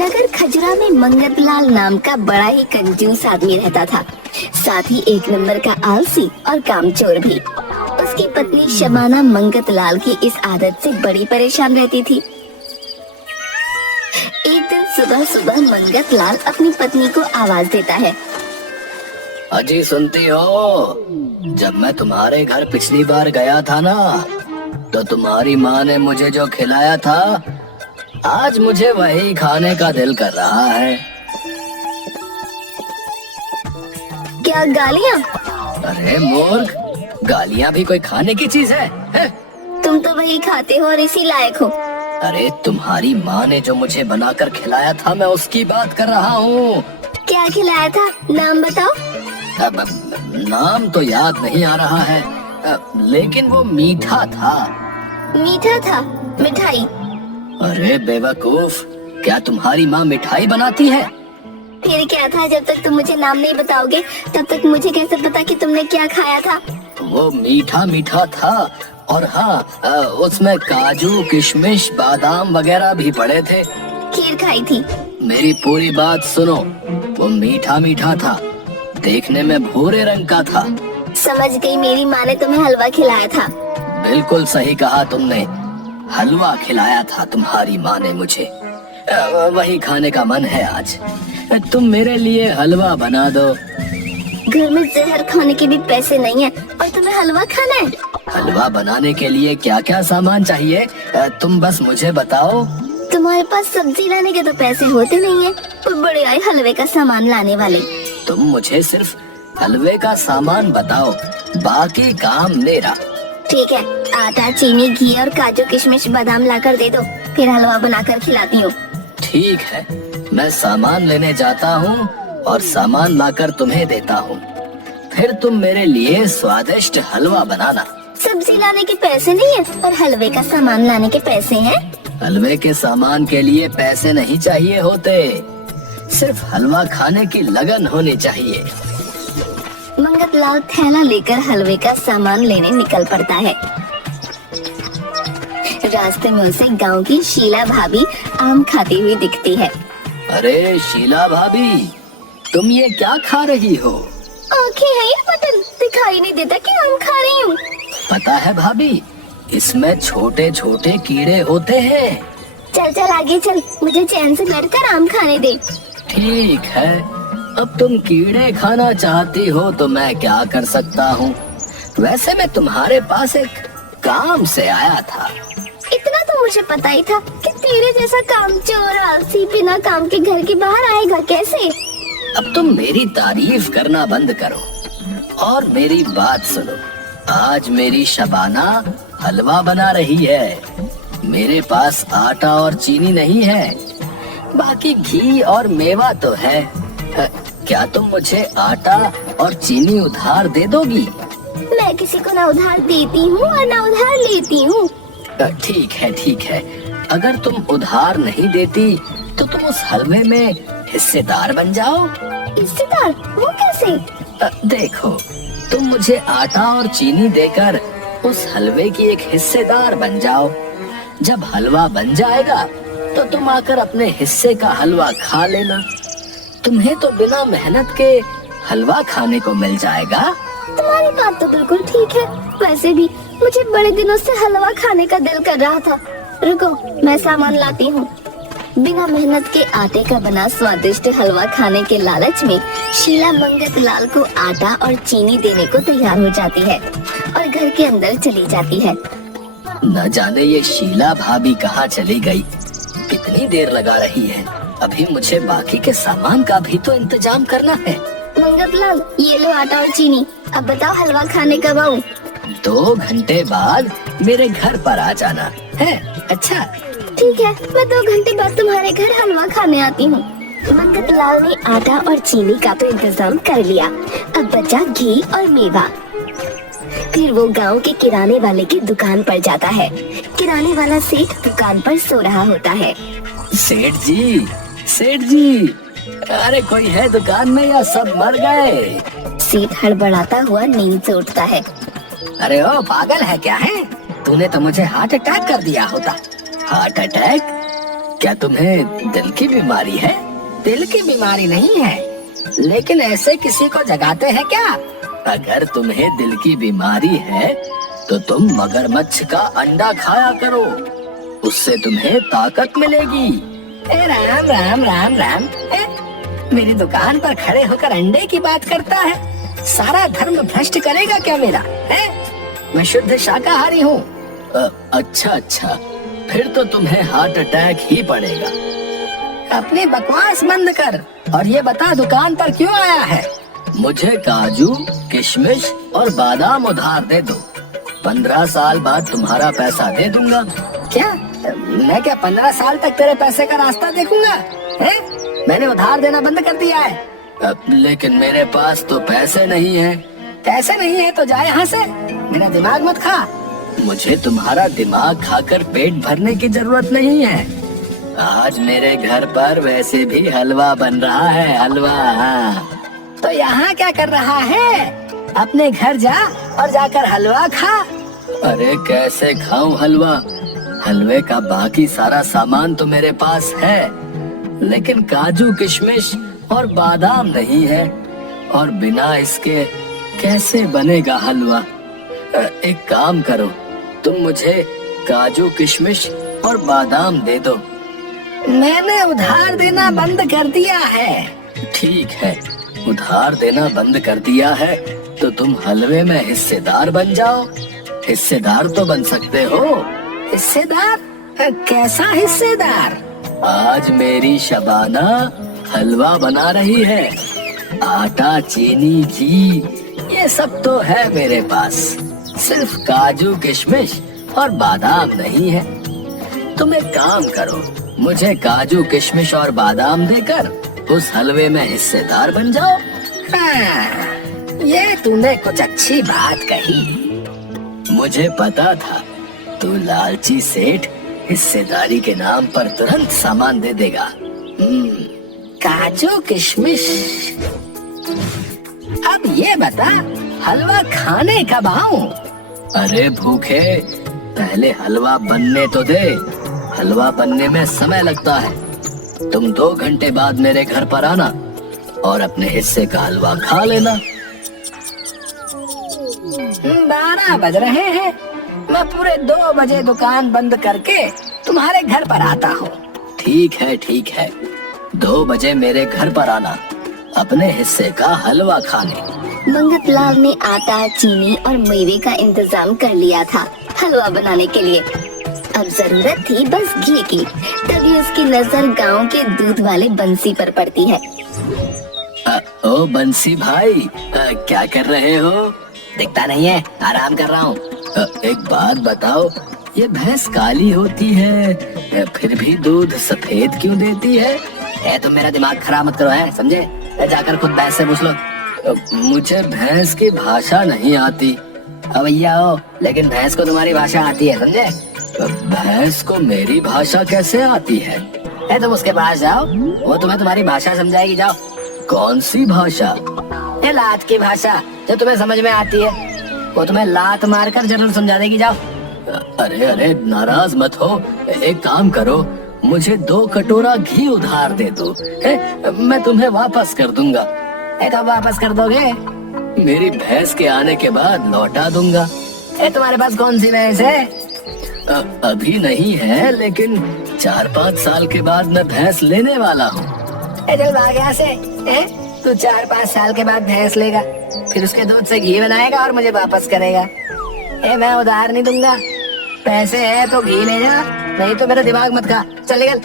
नगर खजुरा में मंगतलाल नाम का बड़ा ही कंजूस आदमी रहता था, साथ ही एक नंबर का आलसी और कामचोर भी। उसकी पत्नी शबाना मंगतलाल की इस आदत से बड़ी परेशान रहती थी। एक दिन सुबह सुबह मंगतलाल अपनी पत्नी को आवाज देता है। अजी सुनती हो, जब मैं तुम्हारे घर पिछली बार गया था ना, तो तुम्हारी माँ ने मुझे जो खिलाया था, आज मुझे वही खाने का दिल कर रहा है। क्या गालियाँ? अरे मूर्ख, गालियाँ भी कोई खाने की चीज है? तुम तो वही खाते हो और इसी लायक हो। अरे तुम्हारी माँ ने जो मुझे बनाकर खिलाया था, मैं उसकी बात कर रहा हूँ। क्या खिलाया था? नाम बताओ। अब नाम तो याद नहीं आ रहा है, लेकिन वो मीठा था। मीठा था? मिठाई? अरे बेवकूफ, क्या तुम्हारी माँ मिठाई बनाती है? फिर क्या था? जब तक तुम मुझे नाम नहीं बताओगे तब तक मुझे कैसे पता कि तुमने क्या खाया था? वो मीठा मीठा था, और हाँ, उसमें काजू किशमिश बादाम वगैरह भी पड़े थे। खीर खाई थी? मेरी पूरी बात सुनो, वो मीठा मीठा था, देखने में भूरे रंग का था। समझ गई, मेरी माँ ने तुम्हें हलवा खिलाया था। बिल्कुल सही कहा तुमने, हलवा खिलाया था तुम्हारी माँ ने मुझे। वही खाने का मन है आज। तुम मेरे लिए हलवा बना दो। घर में जहर खाने के भी पैसे नहीं है और तुम्हें हलवा खाना है? हलवा बनाने के लिए क्या क्या सामान चाहिए, तुम बस मुझे बताओ। तुम्हारे पास सब्जी लाने के तो पैसे होते नहीं है, और बड़े आए हलवे का सामान लाने वाले। तुम मुझे सिर्फ हलवे का सामान बताओ, बाकी काम मेरा। ठीक है, आटा चीनी घी और काजू किशमिश बादाम लाकर दे दो, फिर हलवा बनाकर खिलाती हूँ। ठीक है, मैं सामान लेने जाता हूँ और सामान लाकर तुम्हें देता हूँ, फिर तुम मेरे लिए स्वादिष्ट हलवा बनाना। सब्जी लाने के पैसे नहीं है और हलवे का सामान लाने के पैसे हैं? हलवे के सामान के लिए पैसे नहीं चाहिए होते, सिर्फ हलवा खाने की लगन होनी चाहिए। मंगतलाल थैला लेकर हलवे का सामान लेने निकल पड़ता है। रास्ते में उसे गांव की शीला भाभी आम खाती हुई दिखती है। अरे शीला भाभी, तुम ये क्या खा रही हो? आंखें हैं या बटन, दिखाई नहीं देता कि आम खा रही हूँ। पता है भाभी, इसमें छोटे छोटे कीड़े होते हैं। चल चल आगे चल, मुझे चैन से बैठकर आम खाने दे। ठीक है, अब तुम कीड़े खाना चाहती हो तो मैं क्या कर सकता हूँ। वैसे मैं तुम्हारे पास एक काम से आया था। इतना तो मुझे पता ही था कि तेरे जैसा कामचोर आलसी बिना काम के घर के बाहर आएगा कैसे। अब तुम मेरी तारीफ करना बंद करो और मेरी बात सुनो। आज मेरी शबाना हलवा बना रही है। मेरे पास आटा और चीनी नहीं है, बाकी घी और मेवा तो है। क्या तुम मुझे आटा और चीनी उधार दे दोगी? मैं किसी को ना उधार देती हूँ और ना उधार लेती हूँ। ठीक है ठीक है, अगर तुम उधार नहीं देती तो तुम उस हलवे में हिस्सेदार बन जाओ। हिस्सेदार? वो कैसे? देखो, तुम मुझे आटा और चीनी देकर उस हलवे की एक हिस्सेदार बन जाओ। जब हलवा बन जाएगा तो तुम आकर अपने हिस्से का हलवा खा लेना। तुम्हें तो बिना मेहनत के हलवा खाने को मिल जाएगा। तुम्हारी बात तो बिल्कुल ठीक है, वैसे भी मुझे बड़े दिनों से हलवा खाने का दिल कर रहा था। रुको, मैं सामान लाती हूँ। बिना मेहनत के आटे का बना स्वादिष्ट हलवा खाने के लालच में शीला मंगतलाल को आटा और चीनी देने को तैयार हो जाती है और घर के अंदर चली जाती है। न जाने ये शीला भाभी कहाँ चली गई, कितनी देर लगा रही है। अभी मुझे बाकी के सामान का भी तो इंतजाम करना है। मंगतलाल, ये लो आटा और चीनी, अब बताओ हलवा खाने कब आऊँ? 2 घंटे बाद मेरे घर पर आ जाना है। अच्छा ठीक है, मैं 2 घंटे बाद तुम्हारे घर हलवा खाने आती हूँ। मंगतलाल ने आटा और चीनी का तो इंतजाम कर लिया, अब बचा घी और मेवा। फिर वो गांव के किराने वाले की दुकान पर जाता है। किराने वाला सेठ दुकान पर सो रहा होता है। सेठ जी, सेठ जी, अरे कोई है दुकान में या सब मर गए? सेठ हड़बड़ाता हुआ नींद से उठता है। अरे ओ पागल है क्या है? तूने तो मुझे हार्ट अटैक कर दिया होता। Heart attack? क्या तुम्हें दिल की बीमारी है? दिल की बीमारी नहीं है, लेकिन ऐसे किसी को जगाते हैं क्या? अगर तुम्हें दिल की बीमारी है तो तुम मगरमच्छ का अंडा खाया करो, उससे तुम्हें ताकत मिलेगी। राम राम राम राम। मेरी दुकान पर खड़े होकर अंडे की बात करता है। सारा धर्म भ्रष्ट करेगा क्या मेरा? है? मैं शुद्ध शाकाहारी हूँ। अच्छा अच्छा, फिर तो तुम्हें हार्ट अटैक ही पड़ेगा। अपनी बकवास बंद कर और ये बता दुकान पर क्यों आया है? मुझे काजू, किशमिश और बादाम उधार दे दो। 15 साल बाद तुम्हारा पैसा दे दूंगा। क्या मैं क्या 15 साल तक तेरे पैसे का रास्ता देखूंगा? है? मैंने उधार देना बंद कर दिया है। लेकिन मेरे पास तो पैसे नहीं है। पैसे नहीं है तो जा यहाँ से, मेरा दिमाग मत खा। मुझे तुम्हारा दिमाग खाकर पेट भरने की जरूरत नहीं है। आज मेरे घर पर वैसे भी हलवा बन रहा है, हलवा। हाँ। तो यहाँ क्या कर रहा है? अपने घर जा और जाकर हलवा खा। अरे कैसे खाऊं हलवा? हलवे का बाकी सारा सामान तो मेरे पास है, लेकिन काजू, किशमिश और बादाम नहीं है, और बिना इसके कैसे बनेगा हलवा? एक काम करो, तुम मुझे काजू, किशमिश और बादाम दे दो। मैंने उधार देना बंद कर दिया है। ठीक है, उधार देना बंद कर दिया है तो तुम हलवे में हिस्सेदार बन जाओ। हिस्सेदार तो बन सकते हो। हिस्सेदार? कैसा हिस्सेदार? आज मेरी शबाना हलवा बना रही है। आटा, चीनी, घी ये सब तो है मेरे पास, सिर्फ काजू, किशमिश और बादाम नहीं है। तुम एक काम करो, मुझे काजू, किशमिश और बादाम देकर उस हलवे में हिस्सेदार बन जाओ। हाँ, ये तूने कुछ अच्छी बात कही। मुझे पता था तू लालची सेठ हिस्सेदारी के नाम पर तुरंत सामान दे देगा। काजू, किशमिश। अब ये बता, हलवा खाने कब आऊं? अरे भूखे, पहले हलवा बनने तो दे। हलवा बनने में समय लगता है। तुम 2 घंटे बाद मेरे घर पर आना और अपने हिस्से का हलवा खा लेना। 12 बज रहे हैं। मैं पूरे 2 बजे दुकान बंद करके तुम्हारे घर पर आता हूँ। ठीक है ठीक है, 2 बजे मेरे घर पर आना अपने हिस्से का हलवा खाने। मंगत लाल ने आटा, चीनी और मेवे का इंतजाम कर लिया था हलवा बनाने के लिए। अब जरूरत थी बस घी की। तभी उसकी नजर गांव के दूध वाले बंसी पर पड़ती है। ओ बंसी भाई, क्या कर रहे हो? दिखता नहीं है, आराम कर रहा हूँ। एक बात बताओ, ये भैंस काली होती है फिर भी दूध सफेद क्यों देती है? तुम मेरा दिमाग खराब मत करो, है समझे? जाकर खुद भैंस से पूछ लो। मुझे भैंस की भाषा नहीं आती। भैया हो, लेकिन भैंस को तुम्हारी भाषा आती है, समझे? भैंस को मेरी भाषा कैसे आती है? तुम उसके पास जाओ, वो तुम्हें तुम्हारी भाषा समझाएगी। जाओ। कौन सी भाषा? ये लात की भाषा, जो तुम्हें समझ में आती है। वो तुम्हें लात मारकर जरूर समझा देगी। जाओ। अरे अरे, नाराज मत हो। एक काम करो, मुझे 2 कटोरा घी उधार दे दो। मैं तुम्हें वापस कर दूंगा। तो वापस कर दोगे? मेरी भैंस के आने के बाद लौटा दूंगा। तुम्हारे पास कौन सी भैंस है? अभी नहीं है, लेकिन 4-5 साल के बाद मैं भैंस लेने वाला हूँ। चल भाग यहाँ से। तू 4-5 साल के बाद भैंस लेगा, फिर उसके दूध से घी बनाएगा और मुझे वापस करेगा। मैं उधार नहीं दूंगा। पैसे है तो घी ले जा, नहीं तो मेरा दिमाग मत खा। चल निकल।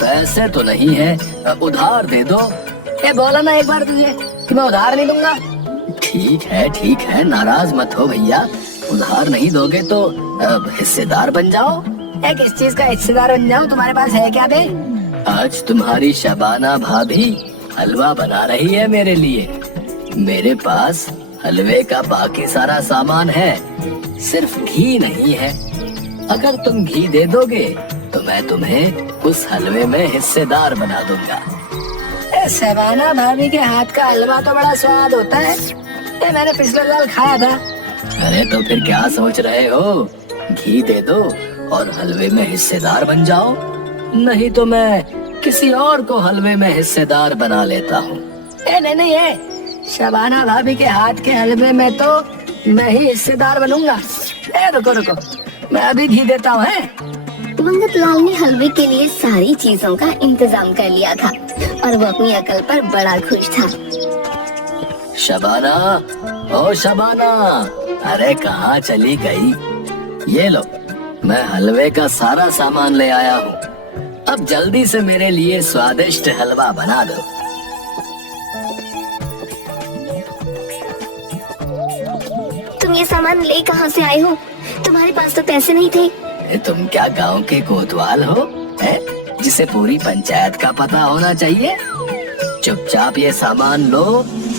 पैसे तो नहीं है, उधार दे दो। बोला ना एक बार तुझे कि मैं उधार नहीं दूंगा। ठीक है, नाराज मत हो भैया। उधार नहीं दोगे तो हिस्सेदार बन जाओ। किस चीज का हिस्सेदार बन जाऊं? तुम्हारे पास है क्या बे? आज तुम्हारी शबाना भाभी हलवा बना रही है मेरे लिए। मेरे पास हलवे का बाकी सारा सामान है, सिर्फ घी नहीं है। अगर तुम घी दे दोगे तो मैं तुम्हें उस हलवे में हिस्सेदार बना दूंगा। शबाना भाभी के हाथ का हलवा तो बड़ा स्वाद होता है। मैंने पिछले साल खाया था। अरे तो फिर क्या सोच रहे हो? घी दे दो और हलवे में हिस्सेदार बन जाओ। नहीं तो मैं किसी और को हलवे में हिस्सेदार बना लेता हूँ। नहीं नहीं, ये शबाना भाभी के हाथ के हलवे में तो मैं ही हिस्सेदार बनूंगा। रुको रुको, मैं अभी घी देता हूँ। मंगत लाल ने हलवे के लिए सारी चीजों का इंतजाम कर लिया था और वो अपनी अकल पर बड़ा खुश था। शबाना, ओ शबाना, अरे कहाँ चली गई? ये लो, मैं हलवे का सारा सामान ले आया हूँ। अब जल्दी से मेरे लिए स्वादिष्ट हलवा बना दो। तुम ये सामान ले कहाँ से आए हो? तुम्हारे पास तो पैसे नहीं थे। तुम क्या गांव के कोतवाल हो, है? जिसे पूरी पंचायत का पता होना चाहिए। चुपचाप ये सामान लो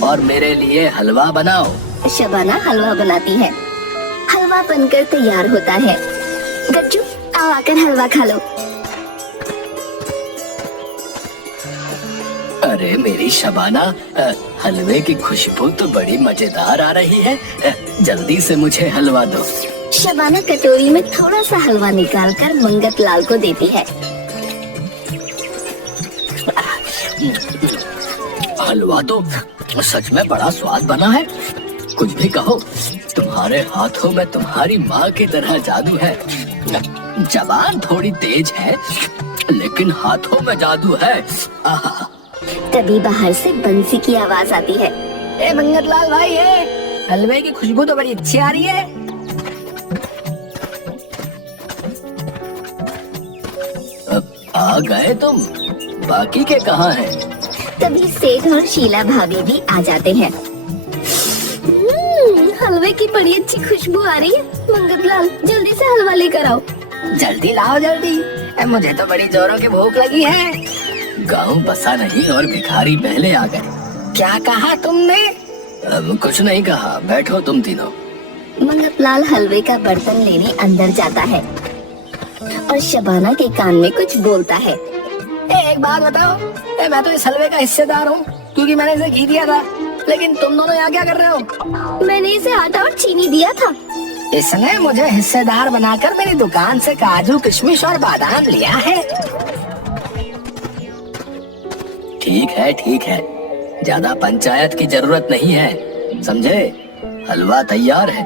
और मेरे लिए हलवा बनाओ। शबाना हलवा बनाती है। हलवा बनकर तैयार होता है। गज्जू, आओ आकर हलवा खा लो। अरे मेरी शबाना, हलवे की खुशबू तो बड़ी मजेदार आ रही है। जल्दी से मुझे हलवा दो। शबाना कटोरी में थोड़ा सा हलवा निकालकर मंगत लाल को देती है। हलवा तो सच में बड़ा स्वाद बना है। कुछ भी कहो, तुम्हारे हाथों में तुम्हारी माँ की तरह जादू है। जबान थोड़ी तेज है, लेकिन हाथों में जादू है। आहा। तभी बाहर से बंसी की आवाज आती है। मंगत लाल भाई, हलवे की खुशबू तो बड़ी अच्छी आ रही है। आ गए तुम? बाकी के कहाँ हैं? तभी सेठ और शीला भाभी भी आ जाते हैं। हलवे की बड़ी अच्छी खुशबू आ रही है। मंगत लाल, जल्दी से हलवा लेकर आओ। जल्दी लाओ जल्दी, मुझे तो बड़ी जोरों की भूख लगी है। गांव बसा नहीं और भिखारी पहले आ गए। क्या कहा तुमने? कुछ नहीं कहा, बैठो तुम तीनों। मंगत लाल हलवे का बर्तन लेने अंदर जाता है और शबाना के कान में कुछ बोलता है। एक बात बताओ, मैं तो इस हलवे का हिस्सेदार हूँ क्योंकि मैंने इसे घी दिया था, लेकिन तुम दोनों यहाँ क्या कर रहे हो? मैंने इसे आटा और चीनी दिया था। इसने मुझे हिस्सेदार बनाकर मेरी दुकान से काजू, किशमिश और बादाम लिया है। ठीक है, ज्यादा पंचायत की जरूरत नहीं है, समझे? हलवा तैयार है,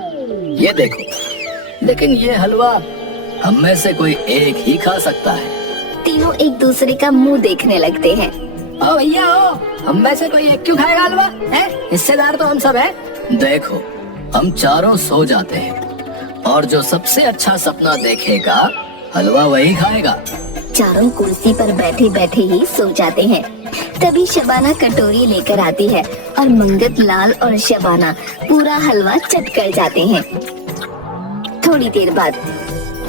ये देखो। लेकिन ये हलवा हम में से कोई एक ही खा सकता है। तीनों एक दूसरे का मुंह देखने लगते हैं। ओ भैया, हम में से कोई एक क्यों खाएगा हलवा? है? हिस्सेदार तो हम सब हैं। देखो, हम चारों सो जाते हैं और जो सबसे अच्छा सपना देखेगा हलवा वही खाएगा। चारों कुर्सी पर बैठे बैठे ही सो जाते हैं। तभी शबाना कटोरी लेकर आती है और मंगत लाल और शबाना पूरा हलवा चट कर जाते हैं। थोड़ी देर बाद,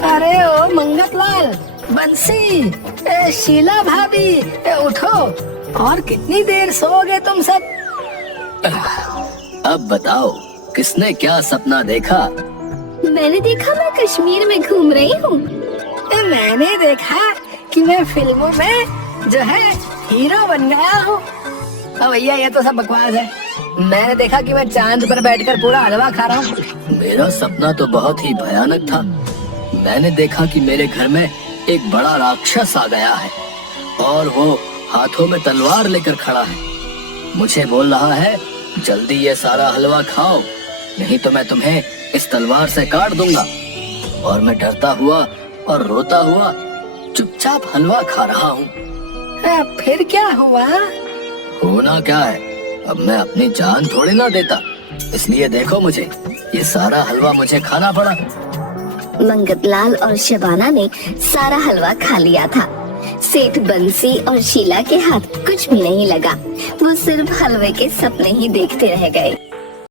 अरे ओ मंगत लाल, बंसी, शीला भाभी, उठो। और कितनी देर सोओगे तुम सब? अब बताओ, किसने क्या सपना देखा? मैंने देखा मैं कश्मीर में घूम रही हूँ। मैंने देखा कि मैं फिल्मों में जो है हीरो बन गया हूँ। भैया, ये तो सब बकवास है। मैंने देखा कि मैं चांद पर बैठकर पूरा हलवा खा रहा हूँ। मेरा सपना तो बहुत ही भयानक था। मैंने देखा कि मेरे घर में एक बड़ा राक्षस आ गया है और वो हाथों में तलवार लेकर खड़ा है। मुझे बोल रहा है, जल्दी ये सारा हलवा खाओ, नहीं तो मैं तुम्हें इस तलवार से काट दूंगा। और मैं डरता हुआ और रोता हुआ चुपचाप हलवा खा रहा हूँ। फिर क्या हुआ? होना क्या है, अब मैं अपनी जान थोड़ी ना देता, इसलिए देखो मुझे, ये सारा हलवा मुझे खाना पड़ा। मंगत लाल और शबाना ने सारा हलवा खा लिया था। सेठ बंसी और शीला के हाथ कुछ भी नहीं लगा। वो सिर्फ हलवे के सपने ही देखते रह गए।